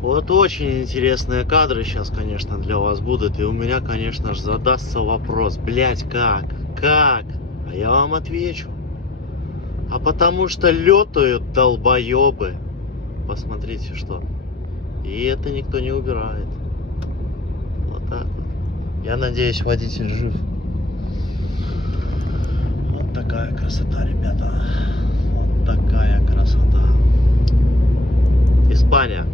Вот очень интересные кадры сейчас, конечно, для вас будут. И у меня, конечно же, задастся вопрос. Блять, как? Как? А я вам отвечу. А потому что летают долбоебы. Посмотрите, что. И это никто не убирает. Вот так вот. Я надеюсь, водитель жив. Вот такая красота, ребята. Вот такая красота. Испания.